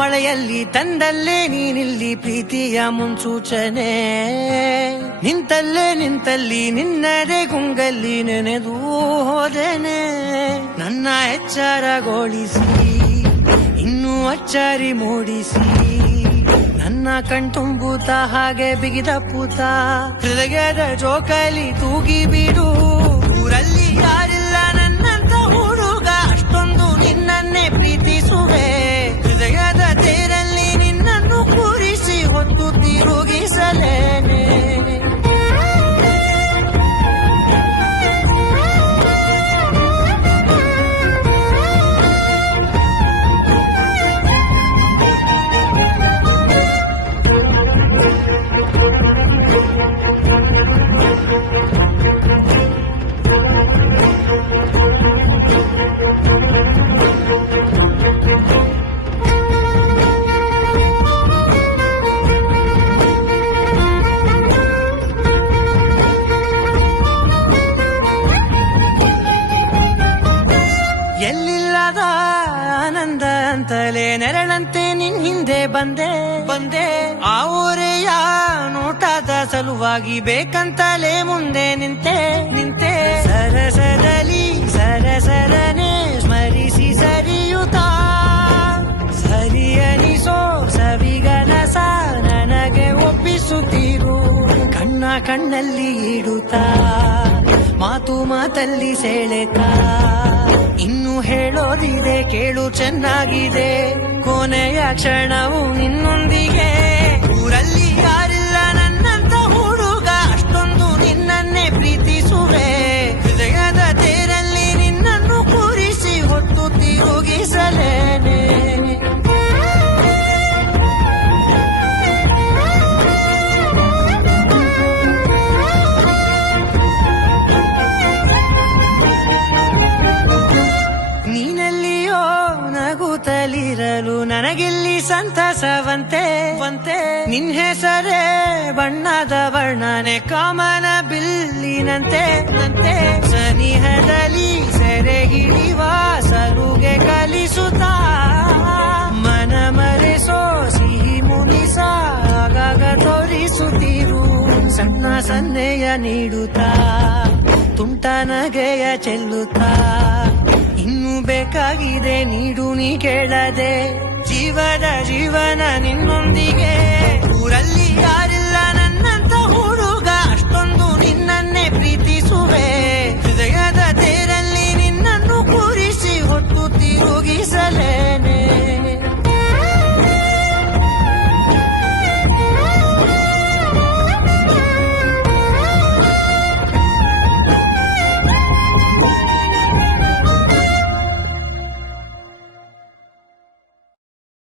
ಮಳೆಯಲ್ಲಿ ತಂದಲ್ಲೇ ನೀನಿಲ್ಲಿ ಪ್ರೀತಿಯ ಮುನ್ಸೂಚನೆ. ನಿಂತಲ್ಲಿ ನಿನ್ನದೇ ಗುಂಗಲ್ಲಿ ನೆನೆದು ಹೋದೆನೆ. ನನ್ನ ಎಚ್ಚರಗೊಳಿಸಿ ಇನ್ನೂ ಅಚ್ಚರಿ ಮೂಡಿಸಿ ನನ್ನ ಕಣ್ತುಂಬುತ್ತ ಹಾಗೆ ಬಿಗಿದ ಪೂತ. ಹೃದಯದ ಜೋಕಾಲಿ ತೂಗಿ ಬಿಡು, ಊರಲ್ಲಿ ಯಾರಿಲ್ಲ ನನ್ನಂತ ಹುಡುಗ, ಅಷ್ಟೊಂದು ನಿನ್ನನ್ನೇ ಪ್ರೀತಿಸುವೆ. ಹೃದಯದ ತೇರಲ್ಲಿ ನಿನ್ನನ್ನು ಕೂರಿಸಿ ಹೊತ್ತು ತಿರುಗಿಸಲೇನೆ. ಎಲ್ಲಿಲ್ಲದ ಆನಂದ ಅಂತಲೇ ನೆರಳಂತೆ ನಿನ್ ಹಿಂದೆ ಬಂದೆ. ಆ ಊರೆಯ ನೋಟದ ಸಲುವಾಗಿ ಬೇಕಂತಲೇ ಮುಂದೆ ನಿಂತೆ. ಸರಸರನೆ ಸ್ಮರಿಸಿ ಸರಿಯುತ್ತ ಸರಿಯನಿಸೋ ಸವಿಗನಸ ನನಗೆ ಒಪ್ಪಿಸುತ್ತೀರು. ಕಣ್ಣಲ್ಲಿ ಇಡುತ್ತಾ ಮಾತಲ್ಲಿ ಸೆಳೆತ. ಇನ್ನು ಹೇಳೋದಿದೆ ಕೇಳು ಚೆನ್ನಾಗಿದೆ, ಕೊನೆಯ ಕ್ಷಣವು ನಿನ್ನೊಂದಿಗೆ. ಊರಲ್ಲಿ ಯಾರಿಲ್ಲ ನನ್ನಂತ ಹುಡುಗ, ಅಷ್ಟೊಂದು ನಿನ್ನನ್ನೇ ಪ್ರೀತಿಸುವೆ. ಹೃದಯದ ತೇರಲ್ಲಿ ನಿನ್ನನ್ನು ಕೂರಿಸಿ ಹೊತ್ತು ತಿರುಗಿಸಲೇನೆ. ನೀನೆಲ್ಲಿಯೋ ನಗುತ್ತಲಿರಲು ನನಗಿಲ್ಲಿ ಸಂತಸವಂತೆ. ನಿನ್ ಹೆಸರೇ ಬಣ್ಣದ ವರ್ಣನೆ ಕಾಮನ ಬಿಲ್ಲಿನಂತೆ. ಸನಿಹದಲ್ಲಿ ಸೆರೆ ಹಿಡಿಯುವ ಸರುಗೆ ಕಲಿಸುತ್ತ ಮನ ಮರೆಸೋ ಸಿಹಿ ಮುನಿಸ ಆಗಾಗ ತೋರಿಸುತ್ತಿರು. ಸಣ್ಣ ಸನ್ನೆಯ ನೀಡುತ್ತಾ ತುಂಟ ನಗೆಯ ಚೆಲ್ಲುತ್ತಾ ಇನ್ನು ಬೇಕಾಗಿದೆ ನೀಡು ನೀ ಕೇಳದೆ. ಜೀವನ ನಿನ್ನೊಂದಿಗೆ, ಊರಲ್ಲಿ ಯಾರು